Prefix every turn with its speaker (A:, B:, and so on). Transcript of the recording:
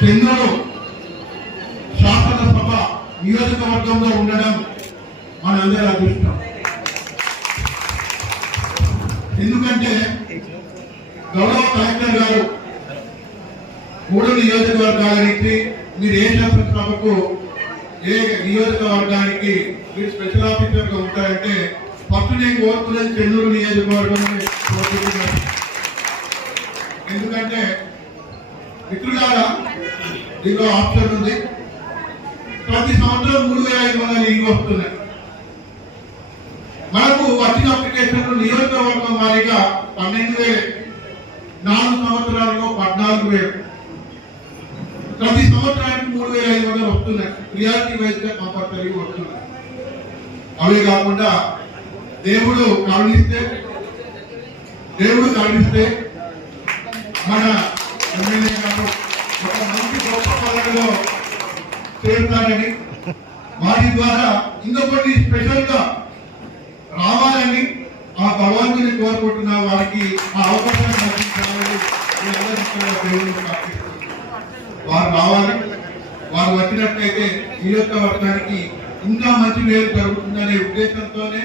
A: చంద్రుడు శాసనసభ నియోజకవర్గంలో ఉండడం మనందరి అదృష్టం. ఎందుకంటే గౌరవ కలెక్టర్ గారు మూడు నియోజకవర్గాలకి మీరు ఏ శాసనసభకు ఏ నియోజకవర్గానికి మీరు స్పెషల్ ఆఫీసర్గా ఉంటారంటే ఫస్ట్ నేను కోరుతున్నది చెన్నూరు నియోజకవర్గం ఎందుకంటే మిత్రులారా దీనిలో ఆప్షన్ ఉంది. ప్రతి సంవత్సరం మూడు వేల ఐదు వందల ఇల్లు వస్తున్నాయి. మనకు వచ్చిన అప్లికేషన్లు నియోజకవర్గం వారీగా పన్నెండు వేలు నాలుగు సంవత్సరాలకు పద్నాలుగు వేలు. ప్రతి సంవత్సరానికి మూడు వేల ఐదు వందలు వస్తున్నాయి. ప్రియారిటీ వైజ్గా కంపల్సరీ వస్తున్నాయి. అవే కాకుండా దేవుడు కరుణిస్తే దేవుడు కరుణిస్తే మన ఒక మంచి గొప్ప పదవిలో చేరుతారని వారి ద్వారా ఇంకొకటి స్పెషల్గా రావాలని ఆ భగవంతుని కోరుకుంటున్న వారికి ఆ అవకాశాన్ని కల్పించాలని వారు రావాలి. వారు వచ్చినట్లయితే నియోజకవర్గానికి ఇంకా మంచి మేలు జరుగుతుందనే ఉద్దేశంతోనే